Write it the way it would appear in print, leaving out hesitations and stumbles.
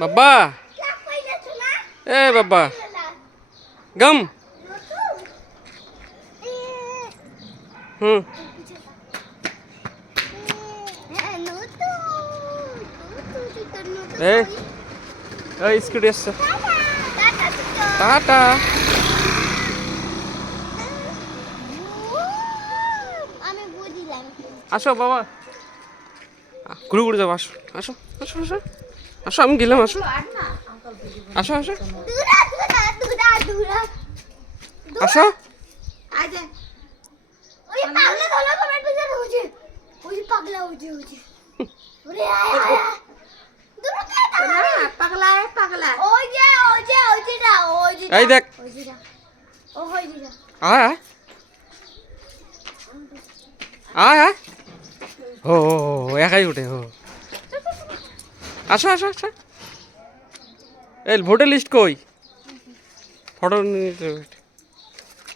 বাবা এ বাবা গম হুম এই এই স্কুটি আসছে টাটা আসো বাবা ঘুরে ঘুরে যাবো আসো আসো আসো আসো আসো আমি গেলাম আসো আসো আসো আসো এই দেখ আয় আয় আয় আয় ও একাই উঠে ও আসো আসো আসো এই ভোটার লিস্ট কই ফটো নিতে